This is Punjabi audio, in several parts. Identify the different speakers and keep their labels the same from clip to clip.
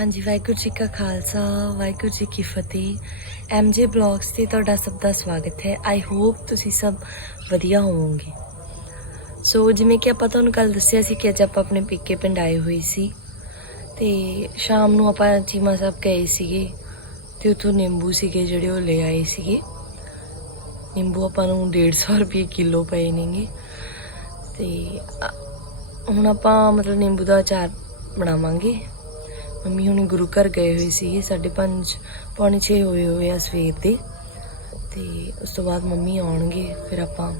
Speaker 1: ਹਾਂਜੀ, ਵਾਹਿਗੁਰੂ ਜੀ ਕਾ ਖਾਲਸਾ, ਵਾਹਿਗੁਰੂ ਜੀ ਕੀ ਫਤਿਹ। ਐਮਜੇ ਬਲੌਗਸ ਤੇ ਤੁਹਾਡਾ ਸਭ ਦਾ ਸਵਾਗਤ ਹੈ। ਆਈ ਹੋਪ ਤੁਸੀਂ ਸਭ ਵਧੀਆ ਹੋਵੋਗੇ। ਸੋ ਜਿਵੇਂ ਕਿ ਆਪਾਂ ਤੁਹਾਨੂੰ ਕੱਲ ਦੱਸਿਆ ਸੀ ਕਿ ਅੱਜ ਆਪਾਂ ਆਪਣੇ ਪੀਕੇ ਪਿੰਡ ਆਏ ਹੋਏ ਸੀ। ਤੇ ਸ਼ਾਮ ਨੂੰ ਆਪਾਂ ਚੀਮਾ ਸਾਹਿਬ ਗਏ ਸੀਗੇ ਤੇ ਉੱਥੋਂ ਨਿੰਬੂ ਸੀਗੇ ਜਿਹੜੇ ਉਹ ਲੈ ਆਏ ਸੀਗੇ। ਨਿੰਬੂ ਆਪਾਂ ਨੂੰ 150 ਰੁਪਏ ਕਿਲੋ ਪਏ ਨੇਗੇ। ਤੇ ਹੁਣ ਆਪਾਂ ਮਤਲਬ ਨਿੰਬੂ ਦਾ ਅਚਾਰ ਬਣਾਵਾਂਗੇ। ਮੰਮੀ ਹੁਣੀ ਗੁਰੂ ਘਰ ਗਏ ਹੋਏ ਸੀਗੇ 5:30 ਪੌਣੇ 6 ਹੋਏ ਹੋਏ ਆ ਸਵੇਰ ਦੇ। ਤੇ ਉਸ ਤੋਂ ਬਾਅਦ ਮੰਮੀ ਆਉਣਗੇ ਫਿਰ ਆਪਾਂ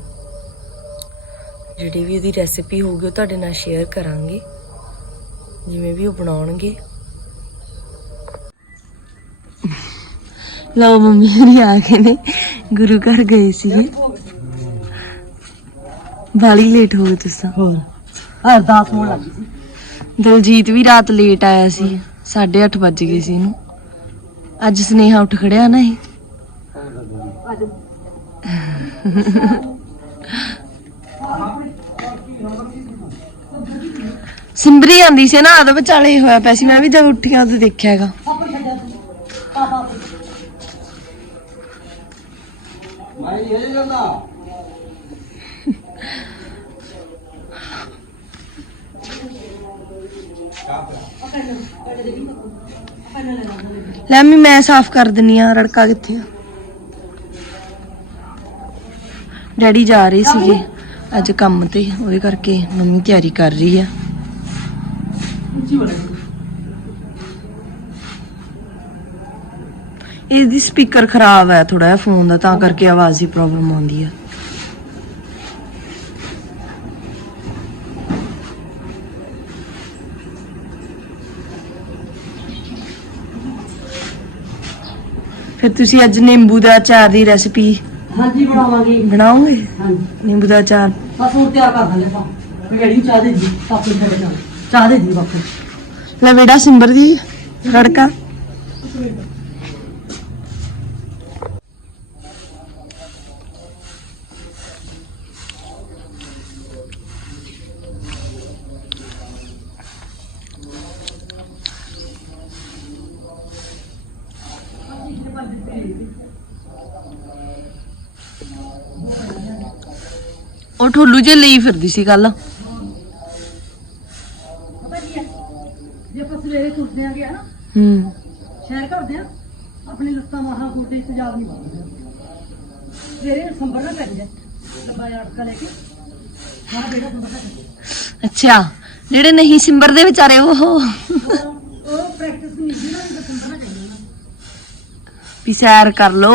Speaker 1: ਜਿਹੜੀ ਵੀ ਉਹਦੀ ਰੈਸਿਪੀ ਹੋਊਗੀ ਉਹ ਤੁਹਾਡੇ ਨਾਲ ਸ਼ੇਅਰ ਕਰਾਂਗੇ। ਜਿਵੇਂ ਵੀ ਉਹ ਬਣਾਉਣਗੇ। ਲਓ ਮੰਮੀ ਹਰੀ ਆ ਗਏ ਨੇ ਗੁਰੂ ਘਰ ਗਏ ਸੀਗੇ। ਬਾਲੀ ਲੇਟ ਹੋ ਗਏ ਤੁਸੀਂ
Speaker 2: ਹੋਰ। ਅਰਦਾਸ ਹੋਣ ਲੱਗੀ ਸੀ
Speaker 1: ਦਲਜੀਤ ਵੀ ਰਾਤ ਲੇਟ ਆਇਆ ਸੀ। 8:30 ਵੱਜ ਗਏ ਸੀ ਇਹਨੂੰ। ਅੱਜ ਸਨੇਹਾ ਉੱਠ ਖੜਿਆ ਨਾ ਇਹ। ਸਿੰਬਰੀ ਆਂਦੀ ਸੀ ਨਾ ਆਦ ਵਿਚਾਲੇ ਹੋਇਆ ਪਿਆ ਸੀ। ਮੈਂ ਵੀ ਜਦ ਉੱਠੀਆਂ ਤੇ ਦੇਖਿਆ ਹੈਗਾ। ਲੈ ਮੈਂ ਮੈਂ ਸਾਫ਼ ਕਰ ਦਿੰਨੀ ਆ, ਰੜਕਾ ਕਿੱਥੇ ਆ? ਡੈਡੀ ਜਾ ਰਹੇ ਸੀਗੇ। ਅੱਜ ਕੰਮ ਤੇ, ਉਹਦੇ ਕਰਕੇ ਮੰਮੀ ਤਿਆਰੀ ਕਰ ਰਹੀ ਆ।
Speaker 2: ਉੱਚੀ ਬੋਲੇ
Speaker 1: ਇਹਦੀ ਸਪੀਕਰ ਖਰਾਬ ਹੈ ਥੋੜਾ ਜਿਹਾ, ਫੋਨ ਦਾ, ਤਾਂ ਕਰਕੇ ਆਵਾਜ਼ ਦੀ ਪ੍ਰੋਬਲਮ ਆਉਂਦੀ ਆ। ਫਿਰ ਤੁਸੀਂ ਅੱਜ ਨਿੰਬੂ ਦਾ ਅਚਾਰ ਦੀ ਰੈਸਿਪੀ
Speaker 2: ਹਾਂਜੀ ਬਣਾਵਾਂਗੇ।
Speaker 1: ਬਣਾਓਗੇ?
Speaker 2: ਹਾਂਜੀ।
Speaker 1: ਨਿੰਬੂ ਦਾ ਅਚਾਰ।
Speaker 2: ਬਸ ਹੁਣ ਤਿਆਰ ਕਰ ਦਿੰਦੇ ਆਪਾਂ। ਵੀ ਨੂੰ ਚਾਹ ਦੇ ਦੀ ਪਾਪੇ ਛੱਡ ਚਾਹ ਦੇ ਦੀ ਬਾਪੂ
Speaker 1: ਲੈ ਬੇਟਾ ਸਿੰਬਰ ਦੀ ਰੜਕਾ। ਉਹ ਠੋਲੂ ਜੇ ਲਈ ਫਿਰਦੀ ਸੀ ਕੱਲ
Speaker 2: ਪਤਾ ਕੀ ਹੈ ਜੇ ਆਪਾਂ ਸਵੇਰੇ ਤੁਰਦੇ ਆਂਗੇ ਨਾ
Speaker 1: ਹੂੰ।
Speaker 2: ਸ਼ਹਿਰ ਕਰਦੇ ਆ ਆਪਣੀ ਲੱਤਾਂ ਮਾਹਾਂ ਗੋਡੇ ਸਜਾਵ ਨਹੀਂ ਬਣਦੇ ਸਵੇਰੇ ਸੰਭਰ ਨਾ ਪੈ ਜਾ ਲੰਬਾ ਜਿਹਾ ਅਟਕਾ ਲੈ ਕੇ ਹਾਂ ਬੇਟਾ ਸੰਭਰ ਨਾ
Speaker 1: ਅੱਛਾ ਜਿਹੜੇ ਨਹੀਂ ਸਿੰਬਰ ਵਿਚਾਰੇ ਉਹ
Speaker 2: ਉਹ ਪ੍ਰੈਕਟਿਸ ਨਹੀਂ ਜੀ ਨਾ ਸੰਭਰ ਨਾ ਚਾਹੀਦਾ
Speaker 1: ਵੀ ਸੈਰ ਕਰ ਲੋ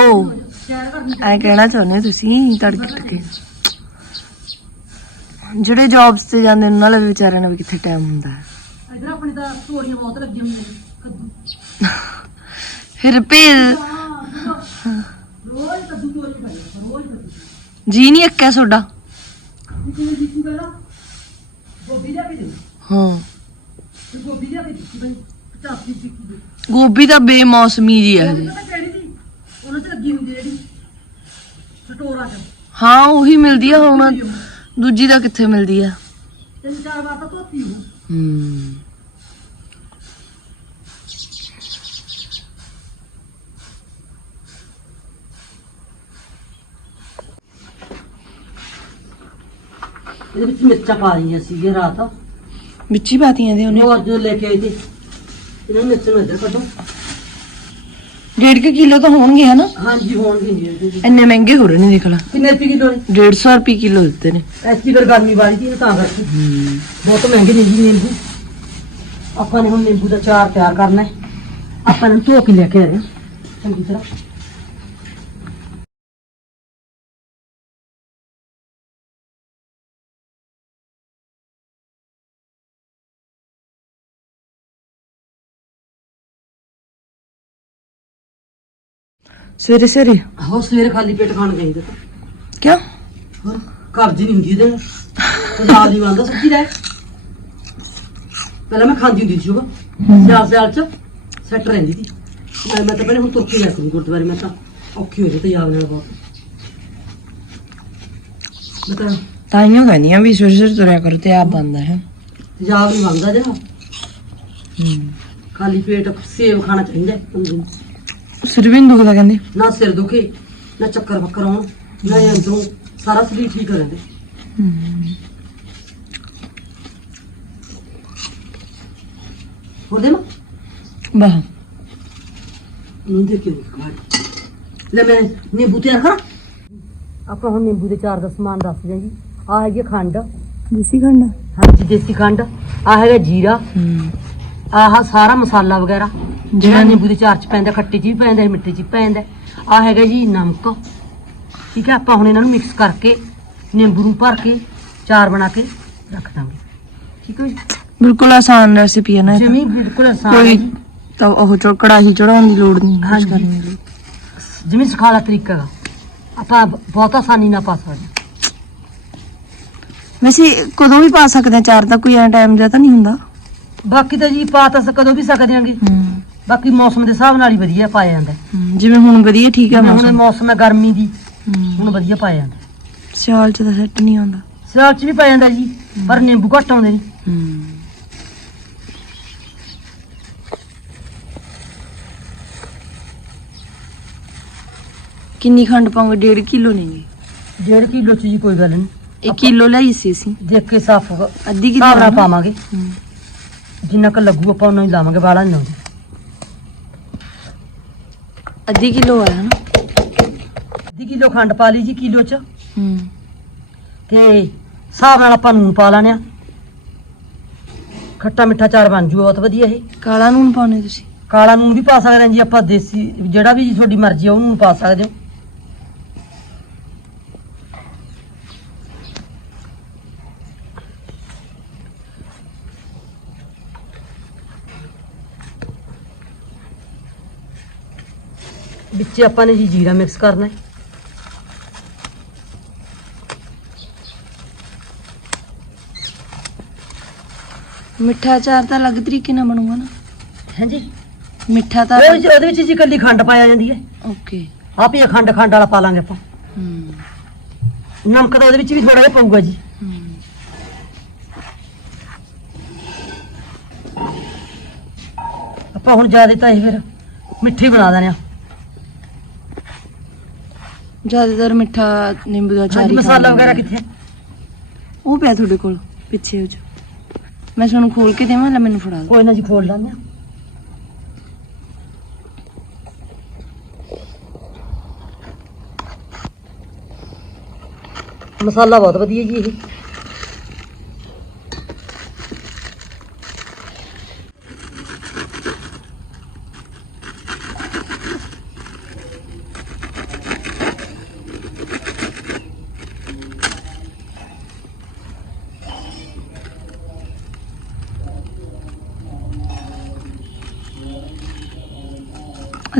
Speaker 1: ਐ ਕਹਿਣਾ ਚਾਹੁੰਦੇ ਤੁਸੀਂ ਤੜਕੇ ਟਕੇ ਜਿਹੜੇ ਜੌਬਸ ਤੇ ਜਾਂਦੇ ਨੇ ਉਹਨਾਂ ਲਈ ਵਿਚਾਰਿਆਂ ਨੂੰ ਵੀ ਕਿੱਥੇ ਟਾਈਮ ਹੁੰਦਾ ਹੈ।
Speaker 2: ਇਧਰ ਆਪਣੀ ਤਾਂ ਸਟੋਰੀਆਂ ਬਹੁਤ ਲੱਗੀਆਂ ਹੋਈਆਂ ਨੇ ਕੱਦੂ।
Speaker 1: ਫਿਰ ਭੇਜ।
Speaker 2: ਰੋਜ਼ ਕੱਦੂ ਚੋਰੀ ਕਰਦੇ ਰੋਜ਼ ਕੱਦੂ
Speaker 1: ਜੀ ਨਹੀਂ ਅੱਕਿਆ ਤੁਹਾਡਾ?
Speaker 2: ਨੇ ਜੀਤੂ ਪਹਿਲਾਂ? ਗੋਭੀ ਲਿਆ ਕੇ ਦੇ।
Speaker 1: ਹਾਂ।
Speaker 2: ਤੇ ਗੋਭੀ ਲਿਆ ਕੇ ਦਿੱਤੀ ਬਈ 85 ਰੁਪਏ ਕਿਲੋ।
Speaker 1: ਗੋਭੀ ਤਾਂ ਬੇਮੌਸਮੀ ਜੀ ਹੈ।
Speaker 2: ਉਹ ਪਤਾ ਕਿਹੜੀ ਦੀ ਉਹਨਾਂ 'ਚ ਲੱਗੀ ਹੁੰਦੀ ਜਿਹੜੀ ਸਟੋਰਾਂ 'ਚ।
Speaker 1: ਹਾਂ ਉਹੀ ਮਿਲਦੀ ਆ ਹੁਣ। ਦੂਜੀ ਦਾ ਕਿੱਥੇ ਮਿਲਦੀ ਆ?
Speaker 2: ਤਿੰਨ ਚਾਰ ਵਾਰ ਤਾਂ ਧੋਤੀ
Speaker 1: ਹੂੰ।
Speaker 2: ਇਹਦੇ ਵਿੱਚ ਮਿਰਚਾਂ ਪਾ ਦਈਆਂ ਸੀਗੀਆਂ ਰਾਤ।
Speaker 1: ਵਿੱਚੀ ਬਾਤੀਆਂ ਦੇ ਉਹਨੇ?
Speaker 2: ਉਹ ਅੱਜ ਲੈ ਕੇ ਆਈ ਤੇ ਇਹਨਾਂ ਨੂੰ ਮਿਰਚਾਂ ਨੂੰ ਇੱਧਰ ਕੱਢੋ।
Speaker 1: ਡੇਢ ਕੁ ਕਿਲੋ ਤਾਂ ਹੋਣਗੇ ਹਨਾ?
Speaker 2: ਹਾਂਜੀ ਹੋਣਗੇ ਇਹਦੇ।
Speaker 1: ਇੰਨੇ ਮਹਿੰਗੇ ਹੋ ਰਹੇ ਨੇ ਦੇਖ ਲੈ।
Speaker 2: ਕਿੰਨੇ ਰੁਪਏ ਕਿਲੋ ਨੇ?
Speaker 1: 150 ਰੁਪਏ ਕਿਲੋ ਦਿੱਤੇ ਨੇ।
Speaker 2: ਐਸੀ ਫਿਰ ਗਰਮੀ ਵਾਲੀ ਦੀ ਤਾਂ ਕਰਕੇ। ਬਹੁਤ ਮਹਿੰਗੇ ਨੇ ਜੀ ਨਿੰਬੂ। ਆਪਾਂ ਨੇ ਹੁਣ ਨਿੰਬੂ ਦਾ ਚਾਰ ਤਿਆਰ ਕਰਨਾ ਹੈ। ਆਪਾਂ ਨੇ ਧੋ ਕੇ ਲੈ ਕੇ ਆ ਰਹੇ ਹਾਂ। ਚੰਗੀ ਤਰ੍ਹਾਂ।
Speaker 1: ਸਵੇਰੇ ਸਵੇਰੇ?
Speaker 2: ਆਹੋ ਸਵੇਰੇ ਖਾਲੀ ਪੇਟ ਖਾਣ ਗਈ ਤੇ।
Speaker 1: ਕਿਉਂ?
Speaker 2: ਹੋਰ ਕਬਜ਼ ਨਹੀਂ ਹੁੰਦੀ ਇਹਦੇ। ਸਜਾਦ ਨਹੀਂ ਆਉਂਦਾ ਸੱਚੀ ਰਹਿ ਪਹਿਲਾਂ ਮੈਂ ਖਾਂਦੀ ਹੁੰਦੀ ਸੀ ਸ਼ੁਭ। ਸਿਆਲ ਸਿਆਲ ਚ ਸੈੱਟ ਰਹਿੰਦੀ ਸੀ। ਮੈਂ ਮੈਂ ਤਾਂ ਪਹਿਲੇ ਹੁਣ ਤੁਰ ਕੇ ਜਾ ਕਰੂੰ ਗੁਰਦੁਆਰੇ ਮੈਂ ਤਾਂ ਔਖੀ ਹੋ ਗਈ ਤੇ ਯਾਦ ਨਾਲ ਬਹੁਤ। ਮੈਂ ਤਾਂ
Speaker 1: ਤਾਈਓ ਕਹਿੰਦੀ ਆ ਵੀ ਸਵੇਰੇ ਸਵੇਰੇ ਤੁਰਿਆ ਕਰੋ ਤੇ ਆਪ ਬੰਦਾ ਹੈ।
Speaker 2: ਤੇਜ਼ਾਬ ਨਹੀਂ ਮੰਗਦਾ ਜਿਹੜਾ ਖਾਲੀ ਪੇਟ ਸੇਬ ਖਾਣਾ ਚਾਹੀਦਾ ਹੈ ਬੰਦੇ ਨੂੰ
Speaker 1: ਸਿਰ ਵੀ ਨੀ ਦੁਖਦਾ ਕਹਿੰਦੇ।
Speaker 2: ਨਾ ਸਿਰ ਦੁਖੇ ਨਾ ਚੱਕਰ ਬੱਕਰ ਆਉਣ ਨਾ ਇਹ ਅੰਦਰੋਂ ਸਾਰਾ ਸਰੀਰ ਠੀਕ ਰਹਿੰਦੇ ਹੋ ਦੇ ਮਾ
Speaker 1: ਵਾਹ
Speaker 2: ਨੂੰ ਦੇ ਕੇ ਲੈ ਮੈਂ ਨਿੰਬੂ ਤਿਆਰ ਕਰਾਂ ਆਪਾਂ ਹੁਣ ਨਿੰਬੂ ਦੇ ਚਾਰ ਦਾ ਸਮਾਨ ਦੱਸ ਦਿਆਂ ਜੀ ਆਹ ਹੈਗੀ ਖੰਡ।
Speaker 1: ਦੇਸੀ ਖੰਡ?
Speaker 2: ਹਾਂਜੀ ਦੇਸੀ ਖੰਡ। ਆਹ ਹੈਗਾ ਜੀਰਾ।
Speaker 1: ਹੂੰ।
Speaker 2: ਆਹ ਸਾਰਾ ਮਸਾਲਾ ਵਗੈਰਾ। ਜਿਹੜਾ ਨਿੰਬੂ ਦੇ ਚਾਰ ਚ ਪੈਂਦਾ ਖੱਟੇ ਚ ਵੀ ਪੈਂਦਾ ਮਿੱਠੇ ਚ ਵੀ ਪੈਂਦਾ। ਆਹ ਹੈਗਾ ਜੀ ਨਮਕ। ਠੀਕ ਹੈ ਆਪਾਂ ਹੁਣ ਇਹਨਾਂ ਨੂੰ ਮਿਕਸ ਕਰਕੇ ਨਿੰਬੂ ਨੂੰ ਭਰ ਕੇ ਚਾਰ ਬਣਾ ਕੇ ਰੱਖ ਦਾਂਗੇ। ਠੀਕ ਹੈ ਜੀ?
Speaker 1: ਬਿਲਕੁਲ ਆਸਾਨ ਰੈਸਿਪੀ ਹੈ ਨਾ ਇਹ ਤਾਂ।
Speaker 2: ਜਮੀ ਬਿਲਕੁਲ ਆਸਾਨ ਹੈ
Speaker 1: ਕੋਈ
Speaker 2: ਜੀ।
Speaker 1: ਤਾਂ ਉਹ ਚੋ ਕੜਾਹੀ ਚੜਾਉਣ ਦੀ ਲੋੜ ਨਹੀਂ ਕੁਝ
Speaker 2: ਹਾਂਜੀ।
Speaker 1: ਕਰਨ ਦੀ।
Speaker 2: ਜਿਵੇਂ ਸਿਖਾਲਾ ਤਰੀਕਾ। ਹੈਗਾ ਆਪਾਂ ਬਹੁਤ ਆਸਾਨੀ ਨਾਲ ਪਾ ਸਕਦੇ
Speaker 1: ਵੈਸੇ ਕਦੋਂ ਵੀ ਪਾ ਸਕਦੇ ਆ ਚਾਰ ਦਾ ਕੋਈ ਐ ਟਾਈਮ ਜਿਹਾ ਤਾਂ ਨਹੀਂ ਹੁੰਦਾ।
Speaker 2: ਬਾਕੀ ਤਾਂ ਜੀ ਪਾ ਤਾਂ ਕਦੋਂ ਵੀ ਸਕਦੇ ਆਂਗੇ
Speaker 1: ਹੂੰ।
Speaker 2: ਬਾਕੀ ਮੌਸਮ ਦੇ ਹਿਸਾਬ ਨਾਲ ਹੀ ਵਧੀਆ ਪਾਇਆ ਜਾਂਦਾ।
Speaker 1: ਜਿਵੇਂ ਹੁਣ ਵਧੀਆ ਠੀਕ ਹੈ
Speaker 2: ਜਿਵੇਂ ਹੁਣ
Speaker 1: ਮੌਸਮ।
Speaker 2: ਮੌਸਮ ਹੈ ਗਰਮੀ ਦੀ। ਹੁਣ ਵਧੀਆ ਪਾਇਆ ਜਾਂਦਾ।
Speaker 1: ਸਿਆਲ ਚ ਤਾਂ ਸੈੱਟ ਨਹੀਂ ਆਉਂਦਾ।
Speaker 2: ਸਿਆਲ ਚ ਵੀ ਪਾਇਆ ਜਾਂਦਾ ਜੀ ਪਰ ਨਿੰਬੂ ਘੱਟ ਆਉਂਦੇ ਨੇ।
Speaker 1: ਕਿੰਨੀ ਖੰਡ ਪਾਉਂਗੇ? 1.5 ਕਿਲੋ ਨਹੀਂ
Speaker 2: ਡੇਢ ਕਿਲੋ ਚ ਜੀ ਕੋਈ ਗੱਲ ਨਹੀਂ।
Speaker 1: 1 ਕਿਲੋ ਲਈ ਸੀ ਅਸੀਂ।
Speaker 2: ਦੇਖ ਕੇ ਸਾਫ਼ ਹੋਗਾ
Speaker 1: ਅੱਧੀ ਕਿਲੋ
Speaker 2: ਹਿਸਾਬ ਨਾਲ ਪਾਵਾਂਗੇ। ਜਿੰਨਾ ਕੁ ਲੱਗੂ ਆਪਾਂ ਉਹਨਾਂ ਹੀ ਲਾਵਾਂਗੇ ਵਾਲਾ ਨਹੀਂ ਲਾਉਂਦੇ
Speaker 1: ਅੱਧੀ ਕਿਲੋ ਆਇਆ ਨਾ।
Speaker 2: ਅੱਧੀ ਕਿਲੋ ਖੰਡ ਪਾ ਲਈ ਜੀ ਕਿਲੋ ਚ।
Speaker 1: ਹੂੰ।
Speaker 2: ਤੇ ਹਿਸਾਬ ਨਾਲ ਆਪਾਂ ਨੂਨ ਪਾ ਲੈਣੇ ਆ। ਖੱਟਾ ਮਿੱਠਾ ਚਾਰ ਬਣ ਜੂ ਬਹੁਤ ਵਧੀਆ ਇਹ।
Speaker 1: ਕਾਲਾ ਨੂਨ ਪਾਉਣੇ ਤੁਸੀਂ?
Speaker 2: ਕਾਲਾ ਨੂਨ ਵੀ ਪਾ ਸਕਦੇ ਹਾਂ ਜੀ ਆਪਾਂ ਦੇਸੀ ਜਿਹੜਾ ਵੀ ਜੀ ਤੁਹਾਡੀ ਮਰਜ਼ੀ ਆ ਉਹ ਨੂਨ ਪਾ ਸਕਦੇ ਹੋ। ਵਿੱਚ ਆਪਾਂ ਨੇ ਜੀ ਜੀਰਾ ਮਿਕਸ ਕਰਨਾ ਹੈ।
Speaker 1: ਮਿੱਠਾ ਅਚਾਰ ਤਾਂ ਅਲੱਗ ਤਰੀਕੇ ਨਾਲ ਬਣੂਗਾ ਨਾ।
Speaker 2: ਹਾਂਜੀ।
Speaker 1: ਮਿੱਠਾ ਤਾਂ
Speaker 2: ਉਹ ਉਹਦੇ ਵਿੱਚ ਜੀ ਇਕੱਲੀ ਖੰਡ ਪਾਇਆ ਜਾਂਦੀ ਹੈ।
Speaker 1: ਓਕੇ।
Speaker 2: ਆਪ ਹੀ ਖੰਡ ਖੰਡ ਵਾਲਾ ਪਾ ਲਾਂਗੇ ਆਪਾਂ।
Speaker 1: ਹੂੰ।
Speaker 2: ਨਮਕ ਤਾਂ ਉਹਦੇ ਵਿੱਚ ਵੀ ਥੋੜਾ ਜਿਹਾ ਪਊਗਾ ਜੀ।
Speaker 1: ਹੂੰ।
Speaker 2: ਆਪਾਂ ਹੁਣ ਜ਼ਿਆਦਾ ਤਾਂ ਇਹ ਫਿਰ ਮਿੱਠੇ ਬਣਾ ਦੇਣੇ ਆ।
Speaker 1: ਜ਼ਿਆਦਾਤਰ ਮਿੱਠਾ ਨਿੰਬੂ ਦਾ
Speaker 2: ਹਾਂਜੀ
Speaker 1: ਹੀ
Speaker 2: ਮਸਾਲਾ ਵਗੈਰਾ। ਕਿੱਥੇ?
Speaker 1: ਉਹ ਪਿਆ ਤੁਹਾਡੇ ਕੋਲ ਪਿੱਛੇ ਉਹ 'ਚ ਮੈਂ ਤੁਹਾਨੂੰ ਖੋਲ ਕੇ ਦੇਵਾਂ ਲੈ ਮੈਨੂੰ ਫੜਾ ਦਿਓ।
Speaker 2: ਕੋਈ ਨਾ ਜੀ ਖੋਲ ਆ ਮਸਾਲਾ ਬਹੁਤ ਵਧੀਆ ਜੀ ਇਹ।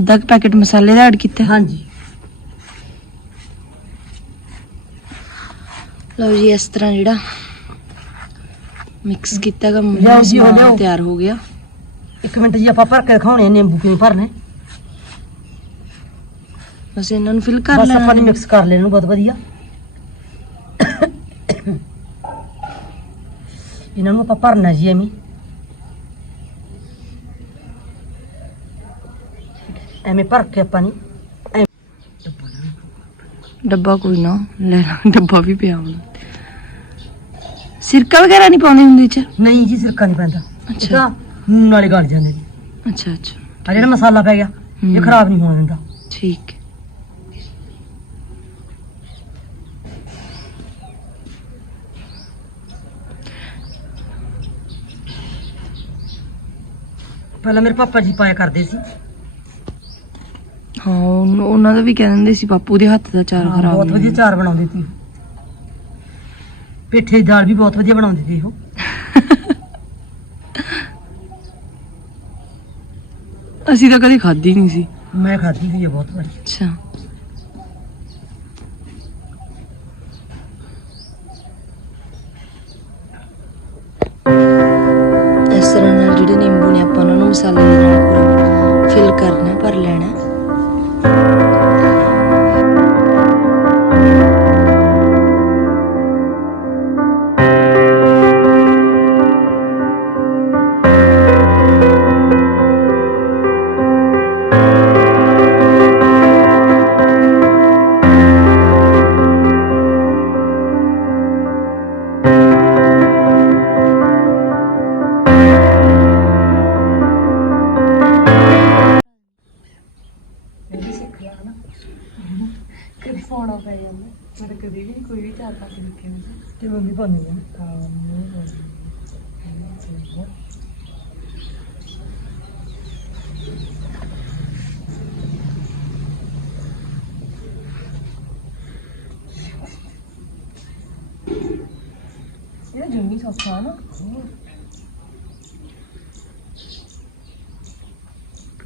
Speaker 1: ਅੱਧਾ ਕੁ ਪੈਕੇਟ ਮਸਾਲੇ ਦਾ ਐਡ ਕੀਤਾ।
Speaker 2: ਹਾਂਜੀ।
Speaker 1: ਲਓ ਜੀ ਇਸ ਤਰ੍ਹਾਂ ਜਿਹੜਾ ਮਿਕਸ ਕੀਤਾ ਗਾ
Speaker 2: ਲਿਆਓ ਜੀ, ਉਹ
Speaker 1: ਸਮਾਨ
Speaker 2: ਲਿਆਓ।
Speaker 1: ਤਿਆਰ ਹੋ ਗਿਆ।
Speaker 2: ਇੱਕ ਮਿੰਟ ਜੀ ਆਪਾਂ ਭਰ ਕੇ ਦਿਖਾਉਣੇ ਆ ਨਿੰਬੂ ਕਿਵੇਂ ਭਰਨੇ।
Speaker 1: ਬਸ ਇਹਨਾਂ ਨੂੰ ਫਿਲ ਕਰ
Speaker 2: ਬਸ
Speaker 1: ਲੈਣਾ
Speaker 2: ਆਪਾਂ ਨੇ ਮਿਕਸ ਕਰ ਲੈਣ ਨੂੰ ਬਹੁਤ ਵਧੀਆ। ਇਹਨਾਂ ਨੂੰ ਆਪਾਂ ਭਰਨਾ ਜੀ ਐਵੇਂ। ਐਵੇਂ ਭਰ ਕੇ ਆਪਾਂ ਨੇ
Speaker 1: ਡੱਬਾ ਕੋਈ ਨਾ ਲੈ ਲਾ ਡੱਬਾ ਵੀ ਪਿਆ ਹੁਣ। ਸਿਰਕਾ ਵਗੈਰਾ ਨਹੀਂ ਪਾਉਂਦੇ ਹੁੰਦੇ ਚ?
Speaker 2: ਨਹੀਂ ਜੀ ਸਿਰਕਾ ਨਹੀਂ ਪੈਂਦਾ।
Speaker 1: ਅੱਛਾ।
Speaker 2: ਅੱਛਾ ਨੂਨ ਨਾਲੇ ਗਲ ਜਾਂਦੇ ਜੀ
Speaker 1: ਅੱਛਾ ਅੱਛਾ।
Speaker 2: ਆ ਜਿਹੜਾ ਮਸਾਲਾ ਪੈ ਗਿਆ ਇਹ
Speaker 1: ਹੂੰ।
Speaker 2: ਖਰਾਬ ਨਹੀਂ ਹੋਣ ਦਿੰਦਾ।
Speaker 1: ਠੀਕ। ਹੈ।
Speaker 2: ਪਹਿਲਾਂ ਮੇਰੇ ਪਾਪਾ ਜੀ ਪਾਇਆ ਕਰਦੇ ਸੀ।
Speaker 1: ਹਾਂ ਉਹਨ- ਉਹਨਾਂ ਦਾ ਵੀ ਕਹਿ ਦਿੰਦੇ ਸੀ ਬਾਪੂ ਦੇ ਹੱਥ ਦਾ ਚਾਰ ਖਰਾਬ
Speaker 2: ਬਹੁਤ ਵਧੀਆ। ਚਾਰ ਬਣਾਉਂਦੇ ਸੀ। ਪੇਠੇ ਦੀ ਦਾਲ ਵੀ ਬਹੁਤ ਵਧੀਆ ਬਣਾਉਂਦੇ ਸੀ ਉਹ।
Speaker 1: ਅਸੀਂ ਤਾਂ ਕਦੇ ਖਾਧੀ ਨਹੀਂ ਸੀ।
Speaker 2: ਮੈਂ ਖਾਧੀ ਹੈ ਬਹੁਤ ਵਾਰੀ
Speaker 1: ਅੱਛਾ। ਇਸ ਤਰ੍ਹਾਂ ਨਾਲ ਜਿਹੜੇ ਨਿੰਬੂ ਨੇ ਆਪਾਂ ਉਹਨਾਂ ਨੂੰ ਮਸਾਲੇ ਦੇ ਨਾਲ ਪੂਰਾ ਫਿਲ ਕਰਨਾ ਭਰ ਲੈਣਾ।
Speaker 3: ਪਾਉਣਾ ਪੈ ਜਾਂਦਾ। ਮੈਂ ਤਾਂ ਕਦੇ ਵੀ ਕੋਈ ਵੀ ਚਾਰ ਪਾਸੇ ਕੇ ਦੇਖਿਆ ਨਹੀਂ
Speaker 2: ਤੇ ਮੰਮੀ ਪਾਉਂਦੀ ਆ
Speaker 3: ਇਹ ਜੁੰਮੀ ਸੌਖਾ ਨਾ।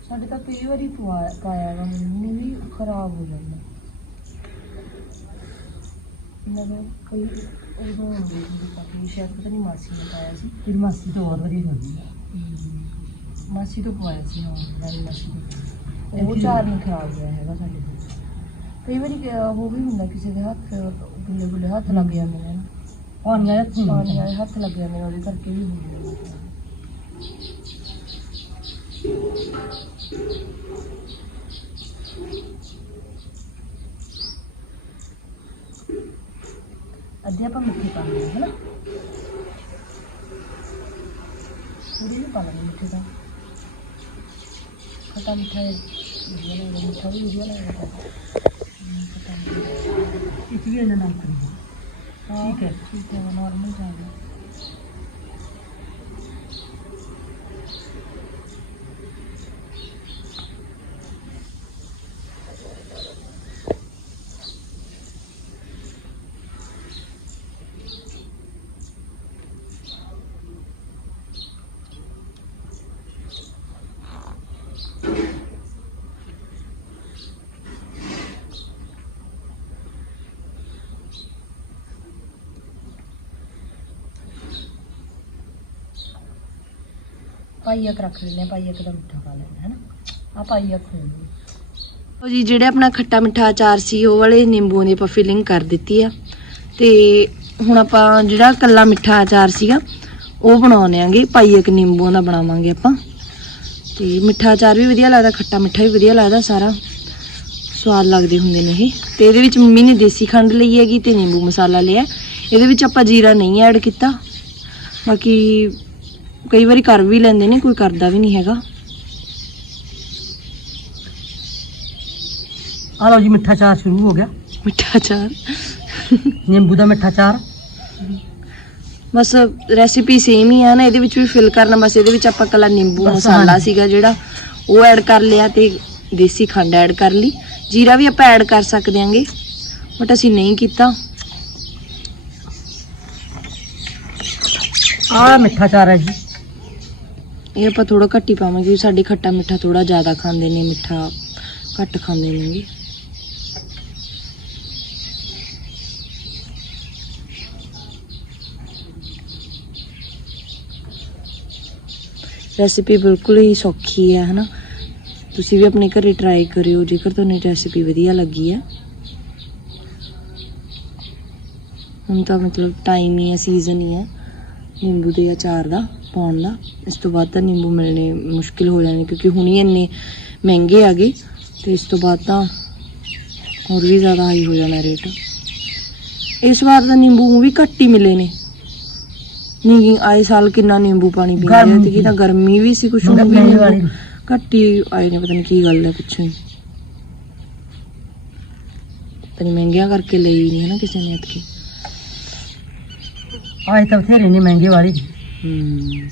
Speaker 3: ਸਾਡੇ ਤਾਂ ਕਈ ਵਾਰੀ ਪਵਾ- ਪਾਇਆ ਵਾ ਮੰਮੀ ਨੇ ਵੀ ਖਰਾਬ ਹੋ ਜਾਂਦਾ। ਨਵੇਂ ਕਈ ਉਦੋਂ ਹੁੰਦੇ ਸੀ ਕਾਫੀ ਸ਼ਾਇਦ ਪਤਾ ਨਹੀਂ ਮਾਸੀ ਨੇ ਪਾਇਆ ਸੀ
Speaker 2: ਤੇਰੀ ਮਾਸੀ ਤਾਂ ਬਹੁਤ ਵਧੀਆ ਹੁੰਦੀ ਆ
Speaker 3: ਮਾਸੀ ਤੋਂ ਪਵਾਇਆ ਸੀ ਹਾਂ ਨਾਨੀ ਮਾਸੀ ਤੋਂ ਉਹ ਚਾਰ ਨਹੀਂ ਖਰਾਬ ਹੋਇਆ ਹੈਗਾ ਸਾਡੇ ਤੋਂ ਕਈ ਵਾਰੀ ਕਿ ਉਹ ਵੀ ਹੁੰਦਾ ਕਿਸੇ ਦੇ ਹੱਥ ਗੁੱਲੇ ਗੁੱਲੇ ਹੱਥ ਲੱਗ ਜਾਂਦੇ ਨੇ ਨਾ
Speaker 2: ਪਾਣੀ ਆਇਆ ਤੂੰ
Speaker 3: ਪਾਣੀ ਵਾਲੇ ਹੱਥ ਲੱਗ ਜਾਂਦੇ ਨੇ ਉਹਦੇ ਕਰਕੇ ਵੀ ਹੁੰਦੇ ਨੇ ਅੱਧੇ ਆਪਾਂ ਮਿੱਠੀ ਪਾ ਲੈਂਦੇ ਹਾਂ ਨਾ ਥੋੜੀ ਜਿਹੀ ਪਾ ਲੈਂਦੇ ਮਿੱਠੀ ਦਾ ਖੱਟਾ ਮਿੱਠਾ ਵਧੀਆ ਲੱਗਦਾ ਮਿੱਠਾ ਵੀ ਲੱਗਦਾ। ਹਮ, ਖੱਟਾ ਮਿੱਠਾ।
Speaker 2: ਇੱਕ ਵੀ ਇਹਨਾਂ ਨਾਲ ਕਰੀ ਠੀਕ ਹੈ।
Speaker 3: ਠੀਕ ਹੈ ਨਾਰਮਲ ਚੱਲਦਾ ਪਾਈਆ ਰੱਖ ਲੈਂਦੇ ਪਾਈਆ ਕੁ ਮਿੱਠਾ ਪਾ ਲੈਂਦੇ ਹਾਂ, ਹਨਾ। ਆ ਪਾਈਆ ਖੂਨ
Speaker 1: ਉਹ ਜੀ, ਜਿਹੜੇ ਆਪਣਾ ਖੱਟਾ ਮਿੱਠਾ ਅਚਾਰ ਸੀ, ਉਹ ਵਾਲੇ ਨਿੰਬੂਆਂ ਦੀ ਆਪਾਂ ਫਿਲਿੰਗ ਕਰ ਦਿੱਤੀ ਆ। ਤੇ ਹੁਣ ਆਪਾਂ ਜਿਹੜਾ ਕੱਲਾ ਮਿੱਠਾ ਅਚਾਰ ਸੀਗਾ, ਉਹ ਬਣਾਉਣੇ ਆਂਗੇ ਪਾਈ ਇੱਕ ਨਿੰਬੂਆਂ ਦਾ ਬਣਾਵਾਂਗੇ ਆਪਾਂ। ਤੇ ਮਿੱਠਾ ਅਚਾਰ ਵੀ ਵਧੀਆ ਲੱਗਦਾ, ਖੱਟਾ ਮਿੱਠਾ ਵੀ ਵਧੀਆ ਲੱਗਦਾ, ਸਾਰਾ ਸਵਾਦ ਲੱਗਦੇ ਹੁੰਦੇ ਨੇ ਇਹ। ਤੇ ਇਹਦੇ ਵਿੱਚ ਮੰਮੀ ਨੇ ਦੇਸੀ ਖੰਡ ਲਈ ਹੈਗੀ ਤੇ ਨਿੰਬੂ ਮਸਾਲਾ ਲਿਆ। ਇਹਦੇ ਵਿੱਚ ਆਪਾਂ ਜੀਰਾ ਨਹੀਂ ਐਡ ਕੀਤਾ। ਬਾਕੀ ਕਈ ਵਾਰੀ ਕਰ ਵੀ ਲੈਂਦੇ ਨੇ ਕੋਈ ਕਰਦਾ ਵੀ ਨਹੀਂ ਹੈਗਾ।
Speaker 2: ਆ ਲਓ ਜੀ ਮਿੱਠਾ ਚਾਰ ਸ਼ੁਰੂ ਹੋ ਗਿਆ।
Speaker 1: ਮਿੱਠਾ ਅਚਾਰ
Speaker 2: ਨਿੰਬੂ ਦਾ ਮਿੱਠਾ ਚਾਰ।
Speaker 1: ਬਸ ਰੈਸਿਪੀ ਸੇਮ ਹੀ ਆ ਨਾ ਇਹਦੇ ਵਿੱਚ ਵੀ ਫਿਲ ਕਰਨਾ ਬਸ ਇਹਦੇ ਵਿੱਚ ਆਪਾਂ ਕੱਲਾ ਨਿੰਬੂ
Speaker 2: ਬਸ
Speaker 1: ਮਸਾਲਾ
Speaker 2: ਹਾਂਜੀ।
Speaker 1: ਸੀਗਾ ਜਿਹੜਾ ਉਹ ਐਡ ਕਰ ਲਿਆ ਤੇ ਦੇਸੀ ਖੰਡ ਐਡ ਕਰ ਲਈ। ਜੀਰਾ ਵੀ ਆਪਾਂ ਐਡ ਕਰ ਸਕਦੇ ਆਂਗੇ ਬਟ ਅਸੀਂ ਨਹੀਂ ਕੀਤਾ।
Speaker 2: ਆ ਮਿੱਠਾ ਚਾਰ ਹੈ ਜੀ।
Speaker 1: ਇਹ ਆਪਾਂ ਥੋੜਾ ਘੱਟ ਹੀ ਪਾਵਾਂਗੇ, ਕਿਉਂਕਿ ਸਾਡੇ ਖੱਟਾ ਮਿੱਠਾ ਥੋੜਾ ਜ਼ਿਆਦਾ ਖਾਂਦੇ ਨੇ, ਮਿੱਠਾ ਘੱਟ ਖਾਂਦੇ ਨੇਗੇ ਰੈਸਿਪੀ ਬਿਲਕੁਲ ਹੀ ਸੌਖੀ ਹੈ, ਹਨਾ? ਤੁਸੀਂ ਵੀ ਆਪਣੇ ਘਰੇ ਟਰਾਈ ਕਰਿਓ, ਜੇਕਰ ਤੁਹਾਨੂੰ ਰੈਸਿਪੀ ਵਧੀਆ ਲੱਗੀ ਹੈ। ਹੁਣ ਤਾਂ ਮਤਲਬ ਟਾਈਮ ਹੀ ਹੈ ਸੀਜ਼ਨ ਹੀ ਹੈ, ਨਿੰਬੂ ਦੇ ਅਚਾਰ ਦਾ, ਪਾਉਣ ਦਾ। ਇਸ ਤੋਂ ਬਾਅਦ ਤਾਂ ਨਿੰਬੂ ਮਿਲਣੇ ਮੁਸ਼ਕਿਲ ਹੋ ਜਾਣੇ ਕਿਉਂਕਿ ਹੁਣ ਹੀ ਇੰਨੇ ਮਹਿੰਗੇ ਆ ਗਏ ਤੇ ਇਸ ਤੋਂ ਬਾਅਦ ਤਾਂ ਹੋਰ ਵੀ ਜ਼ਿਆਦਾ ਹਾਈ ਹੋ ਜਾਣਾ ਰੇਟ ਇਸ ਵਾਰ ਤਾਂ ਨਿੰਬੂ ਵੀ ਘੱਟ ਹੀ ਮਿਲੇ ਨੇ। ਨਹੀਂ ਆਏ ਸਾਲ ਕਿੰਨਾ ਨਿੰਬੂ ਪਾਣੀ ਪੀਂਦੇ ਆ ਤੇ ਕੀ ਤਾਂ ਗਰਮੀ ਵੀ ਸੀ ਕੁਛ ਹੁਣ ਵੀ ਨਿੰਬੂ।
Speaker 2: ਵਾਲੀ।
Speaker 1: ਘੱਟ ਹੀ ਆਏ ਨੇ ਪਤਾ ਨਹੀਂ ਕੀ ਗੱਲ ਹੈ ਪਿੱਛੇ ਪਤਾ ਨਹੀਂ ਮਹਿੰਗੀਆਂ ਕਰਕੇ ਲਈ ਨਹੀਂ ਹੈ ਨਾ ਕਿਸੇ ਨੇ ਇਤਕੀ
Speaker 2: ਆਏ ਤਾਂ ਬਥੇਰੇ ਨੇ ਮਹਿੰਗੇ ਵਾਲੀ।
Speaker 1: ਹੂੰ।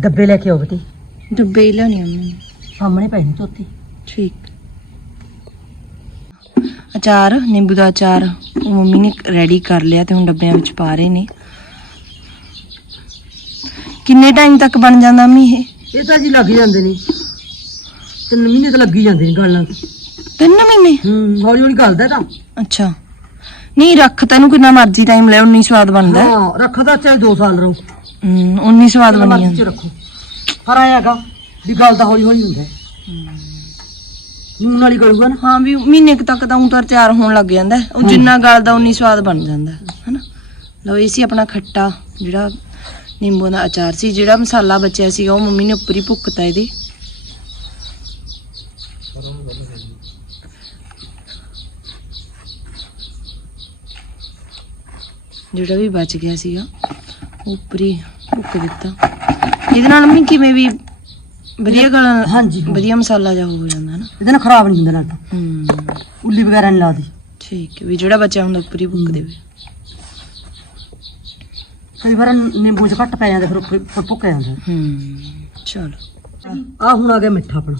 Speaker 2: ਡੱਬੇ ਲੈ ਕੇ ਆਓ ਬੇਟੀ।
Speaker 1: ਡੱਬੇ ਹੀ ਲਿਆਉਣੇ ਉਹਨਾਂ
Speaker 2: ਸਾਹਮਣੇ ਪਈ ਨੇ ਧੋਤੀ।
Speaker 1: ਠੀਕ। ਅਚਾਰ ਨਿੰਬੂ ਦਾ ਅਚਾਰ ਉਹ ਮੰਮੀ ਨੇ ਰੈਡੀ ਕਰ ਲਿਆ ਤੇ ਹੁਣ ਡੱਬਿਆਂ ਵਿੱਚ ਪਾ ਰਹੇ ਨੇ। ਕਿੰਨੇ ਟਾਈਮ ਤੱਕ ਬਣ ਜਾਂਦਾ ਮੰਮੀ ਇਹ?
Speaker 2: ਇਹ ਤਾਂ ਜੀ ਲੱਗ ਜਾਂਦੇ ਨੇ। ਤਿੰਨ ਮਹੀਨੇ ਤਾਂ ਲੱਗ ਹੀ ਜਾਂਦੇ ਨੇ ਗਲਣਾ
Speaker 1: ਤਿੰਨ ਮਹੀਨੇ?
Speaker 2: ਹੂੰ ਹੌਲੀ ਹੌਲੀ ਗਲਦਾ ਇਹ ਤਾਂ।
Speaker 1: ਅੱਛਾ। ਨਹੀਂ ਰੱਖ ਤੈਨੂੰ ਕਿੰਨਾ ਮਰਜ਼ੀ ਟਾਈਮ ਲੈ ਉਨੀ ਸਵਾਦ ਬਣਦਾ। ਹੈ।
Speaker 2: ਹਾਂ ਰੱਖਦਾ ਚਾਹੇ 2 ਸਾਲ ਰਹੋ।
Speaker 1: ਹੂੰ ਉਨੀ ਸਵਾਦ ਬਣੀ
Speaker 2: ਮਰਜ਼ੀ ਚ
Speaker 1: ਜਾਂਦਾ
Speaker 2: ਰੱਖੋ। ਪਰ ਆਇਆਗਾ ਵੀ ਗਲਦਾ ਹੌਲੀ ਹੌਲੀ ਹੁੰਦਾ ਹੈ। ਨੂਨ ਵਾਲੀ ਗਲੂਗਾ ਨਾ।
Speaker 1: ਹਾਂ ਵੀ ਮਹੀਨੇ ਕੁ ਤੱਕ ਤਾਂ ਊਂ ਤਾਂ ਤਿਆਰ ਹੋਣ ਲੱਗ ਜਾਂਦਾ ਹੈ। ਉਹ ਜਿੰਨਾ ਗਲਦਾ ਉਨੀ ਸਵਾਦ ਬਣ ਜਾਂਦਾ ਹੈ, ਹਨਾ? ਲਓ ਇਹ ਸੀ ਆਪਣਾ ਖੱਟਾ ਜਿਹੜਾ ਨਿੰਬੂ ਦਾ ਅਚਾਰ ਸੀ ਜਿਹੜਾ ਮਸਾਲਾ ਬਚਿਆ ਸੀਗਾ ਉਹ ਮੰਮੀ ਨੇ ਉੱਪਰ ਹੀ ਭੁੱਕਤਾ ਇਹਦੇ। ਜਿਹੜਾ ਵੀ ਬਚ ਗਿਆ ਸੀਗਾ। ਉੱਪਰ ਭੁੱਕ ਦਿੱਤਾ। ਇਹਦੇ ਨਾਲ ਮੰਮੀ ਕਿਵੇਂ ਵੀ ਵਧੀਆ ਗਲ
Speaker 2: ਹਾਂਜੀ।
Speaker 1: ਵਧੀਆ ਮਸਾਲਾ ਜਾ ਹੋ ਜਾਂਦਾ ਹੈ ਨਾ।
Speaker 2: ਇਹਦੇ ਨਾਲ ਖਰਾਬ ਨਹੀਂ ਹੁੰਦਾ ਤਾਂ।
Speaker 1: ਹੂੰ।
Speaker 2: ਉੱਲੀ ਵਗੈਰਾ ਨਹੀਂ ਲਾਦੀ।
Speaker 1: ਠੀਕ ਹੈ ਵੀ ਜਿਹੜਾ ਬਚਿਆ ਹੁੰਦਾ ਉੱਪਰ ਭੁੱਕ ਦੇਵੇ।
Speaker 2: ਕਈ ਵਾਰ ਨਿੰਬੂ ਚ ਘੱਟ ਪੈ ਜਾਂਦੇ ਫਿਰ ਉੱਪਰ ਉੱਪਰ ਭੁੱਕ ਜਾਂਦਾ।
Speaker 1: ਹੂੰ ਚਲੋ।
Speaker 2: ਆ ਹੁਣ ਆ ਗਿਆ ਮਿੱਠਾ ਆਪਣਾ।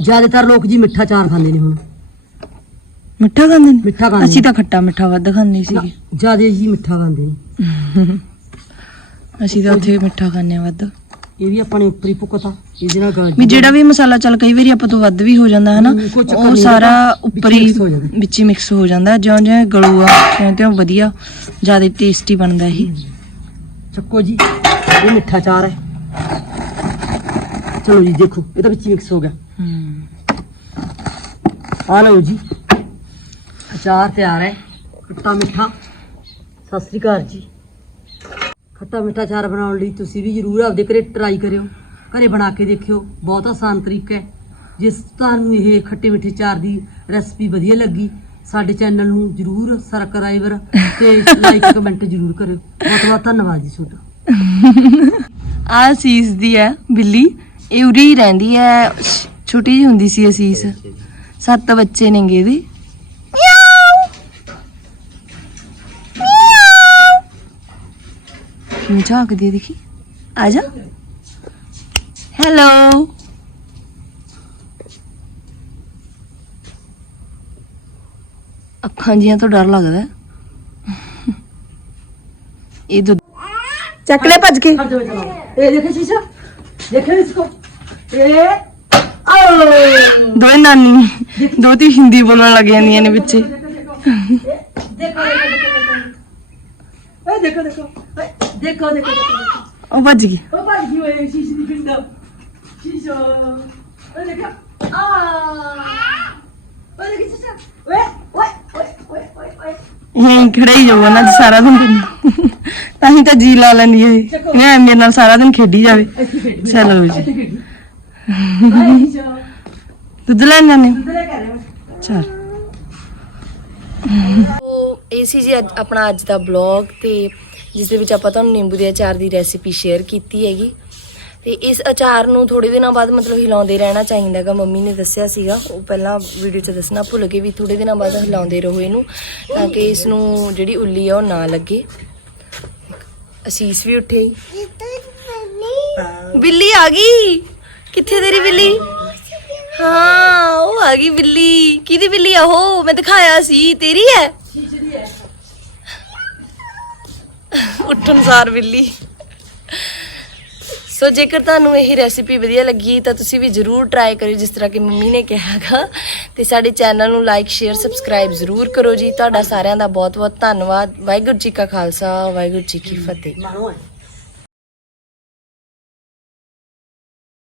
Speaker 2: ਜ਼ਿਆਦਾਤਰ ਲੋਕ ਜੀ ਮਿੱਠਾ ਚਾਰ ਖਾਂਦੇ ਨੇ ਹੁਣ।
Speaker 1: ਮਿੱਠਾ ਖਾਂਦੇ ਨੇ?
Speaker 2: ਮਿੱਠਾ ਖਾਂਦੇ
Speaker 1: ਅਸੀਂ ਤਾਂ ਖੱਟਾ ਮਿੱਠਾ ਵੱਧ ਖਾਂਦੇ ਸੀਗੇ।
Speaker 2: ਜ਼ਿਆਦਾ ਜੀ ਮਿੱਠਾ ਖਾਂਦੇ ਨੇ।
Speaker 1: ਅਸੀਂ ਤਾਂ ਉੱਥੇ ਮਿੱਠਾ ਖਾਂਦੇ ਆ ਵੱਧ।
Speaker 2: ਇਹ ਵੀ ਆਪਾਂ ਨੇ ਉੱਪਰ ਹੀ ਭੁੱਕਤਾ ਇਹਦੇ ਨਾਲ ਗਾਜਰ
Speaker 1: ਵੀ ਜਿਹੜਾ ਵੀ ਮਸਾਲਾ ਚੱਲ ਕਈ ਵਾਰੀ ਆਪਾਂ ਤੋਂ ਵੱਧ ਵੀ ਹੋ ਜਾਂਦਾ ਹੈ ਨਾ ਉਹ ਸਾਰਾ ਉੱਪਰ ਹੀ। ਵਿੱਚ ਹੀ ਮਿਕਸ ਹੋ ਜਾਂਦਾ ਜਿਉਂ ਜਿਉਂ ਗਲੂਆ ਤਿਉਂ ਤਿਉਂ ਵਧੀਆ ਜ਼ਿਆਦਾ ਟੇਸਟੀ ਬਣਦਾ ਇਹ।
Speaker 2: ਚੱਕੋ ਜੀ ਇਹ ਮਿੱਠਾ ਚਾਰ ਹੈ। ਚਲੋ ਜੀ ਦੇਖੋ ਇਹਦਾ ਵਿੱਚ ਮਿਕਸ ਹੋ ਗਿਆ।
Speaker 1: ਹੂੰ।
Speaker 2: ਆ ਲਓ ਜੀ। ਅਚਾਰ ਤਿਆਰ ਹੈ ਖੱਟਾ ਮਿੱਠਾ। ਸਤਿ ਸ੍ਰੀ ਅਕਾਲ ਜੀ। ਖੱਟਾ ਮਿੱਠਾ ਅਚਾਰ ਬਣਾਉਣ ਲਈ ਤੁਸੀਂ ਵੀ ਜਰੂਰ ਆਪਦੇ ਘਰੇ ਟਰਾਈ ਕਰਿਓ। ਘਰੇ ਬਣਾ ਕੇ ਦੇਖਿਓ ਬਹੁਤ ਆਸਾਨ ਤਰੀਕਾ ਹੈ। ਜਿਸ ਤੁਹਾਨੂੰ ਇਹ ਖੱਟੇ ਮਿੱਠੇ ਅਚਾਰ ਦੀ ਰੈਸਪੀ ਵਧੀਆ ਲੱਗੀ ਸਾਡੇ ਚੈਨਲ ਨੂੰ ਜਰੂਰ ਸਬਸਕ੍ਰਾਈਬਰ ਤੇ ਲਾਈਕ ਕਮੈਂਟ ਜਰੂਰ ਕਰਿਓ। ਬਹੁਤ ਬਹੁਤ ਧੰਨਵਾਦ ਜੀ ਤੁਹਾਡਾ।
Speaker 1: ਆ ਅਸੀਸ ਦੀ ਹੈ ਬਿੱਲੀ। ਇਹ ਉਰੀ ਰਹਿੰਦੀ ਹੈ ਛੋਟੀ ਜਿਹੀ ਹੁੰਦੀ ਸੀ ਅਸੀਸ। ਸੱਤ ਬੱਚੇ ਨੇਗੇ ਇਹਦੇ। ਕਿਵੇਂ ਝਾਕਦੀ ਹੈ ਦੇਖੀ। ਆ ਜਾ। ਹੈਲੋ ਅੱਖਾਂ ਜੀਆਂ ਤੋਂ ਡਰ ਲੱਗਦਾ। ਇਹ ਦੋ ਚੱਕ ਲੈ ਭੱਜ ਕੇ।
Speaker 2: ਇਹ ਦੇਖੇ ਸ਼ੀਸ਼ਾ। ਦੇਖੇ ਇਸਕੋ ਇਹ
Speaker 1: ਦੋਵੇਂ ਨਾਨੀ ਦੋ ਤੀ ਹਿੰਦੀ ਬੋਲਣ ਲੱਗ ਜਾਂਦੀਆਂ ਨੇ ਵਿੱਚੇ।
Speaker 2: ਦੇਖੋ ਦੇਖੋ ਦੇਖੋ। ਉਹ ਵੱਜ ਗਈ।
Speaker 1: ਉਹ ਭੱਜ ਗਈ
Speaker 2: ਓਏ ਸ਼ੀਸ਼ੇ ਦੀ ਕਿੰਡਾ ਸ਼ੀਸ਼ਾ ਉਹ ਦੇਖ ਆ। ਉਹ ਦੇਖ ਸ਼ੀਸ਼ਾ। ਓਏ ਓਏ ਓਏ ਓਏ ਓਏ
Speaker 1: ਇਹ ਖੜੇ ਹੀ ਜਾਊਗਾ ਨਾ ਸਾਰਾ ਦਿਨ ਤਾਂ ਹੀ ਤਾਂ ਜੀ ਲਾ ਲੈਂਦੀ ਹੈ ਇਹ ਮੇਰੇ ਨਾਲ ਸਾਰਾ ਦਿਨ ਖੇਡੀ ਜਾਵੇ। ਚਲੋ ਜੀ। ਦੁੱਧ ਲੈਣ
Speaker 2: ਜਾਣੇ ਦੁੱਧ
Speaker 1: ਚਲ।
Speaker 3: ਉਹ ਇਹ ਸੀ ਜੀ ਆਪਣਾ ਅੱਜ ਦਾ ਬਲੌਗ ਤੇ ਜਿਸ ਦੇ ਵਿੱਚ ਆਪਾਂ ਤੁਹਾਨੂੰ ਨਿੰਬੂ ਦੇ ਅਚਾਰ ਦੀ ਰੈਸਿਪੀ ਸ਼ੇਅਰ ਕੀਤੀ ਹੈਗੀ। ਤੇ ਇਸ ਅਚਾਰ ਨੂੰ ਥੋੜੇ ਦਿਨਾਂ ਬਾਅਦ ਮਤਲਬ ਹਿਲਾਉਂਦੇ ਰਹਿਣਾ ਚਾਹੀਦਾਗਾ ਮੰਮੀ ਨੇ ਦੱਸਿਆ ਸੀਗਾ, ਉਹ ਪਹਿਲਾਂ ਵੀਡੀਓ 'ਚ ਦੱਸਣਾ ਭੁੱਲ ਗਏ ਵੀ ਥੋੜੇ ਦਿਨਾਂ ਬਾਅਦ ਹਿਲਾਉਂਦੇ ਰਹੋ ਇਹਨੂੰ, ਤਾਂ ਕਿ ਇਸ ਨੂੰ ਜਿਹੜੀ ਉੱਲੀ ਆ ਉਹ ਨਾ ਲੱਗੇ। ਅਸੀਸ ਵੀ ਉੱਠੇ। ਹੀ। ਬਿੱਲੀ ਆ ਗਈ? ਕਿੱਥੇ ਤੇਰੀ ਬਿੱਲੀ? ਹਾਂ, ਉਹ ਆ ਗਈ ਬਿੱਲੀ। ਕਿਹਦੀ ਬਿੱਲੀ ਆ ਉਹ? ਮੈਂ ਦਿਖਾਇਆ ਸੀ। ਤੇਰੀ ਹੈ? ਉੱਠਣਸਾਰ ਬਿੱਲੀ। ਸੋ ਜੇਕਰ ਤੁਹਾਨੂੰ ਇਹ ਰੈਸਿਪੀ ਵਧੀਆ ਲੱਗੀ, ਤਾਂ ਤੁਸੀਂ ਵੀ ਜਰੂਰ ਟਰਾਈ ਕਰਿਓ, ਜਿਸ ਤਰ੍ਹਾਂ ਕਿ ਮੰਮੀ ਨੇ ਕਿਹਾਗਾ ਤੇ ਸਾਡੇ ਚੈਨਲ ਨੂੰ ਲਾਈਕ ਸ਼ੇਅਰ ਸਬਸਕ੍ਰਾਈਬ ਜਰੂਰ ਕਰੋ ਜੀ। ਤੁਹਾਡਾ ਸਾਰਿਆਂ ਦਾ ਬਹੁਤ ਬਹੁਤ ਧੰਨਵਾਦ। ਵਾਹਿਗੁਰੂ ਜੀ ਕਾ ਖਾਲਸਾ, ਵਾਹਿਗੁਰੂ ਜੀ ਕੀ ਫਤਿਹ।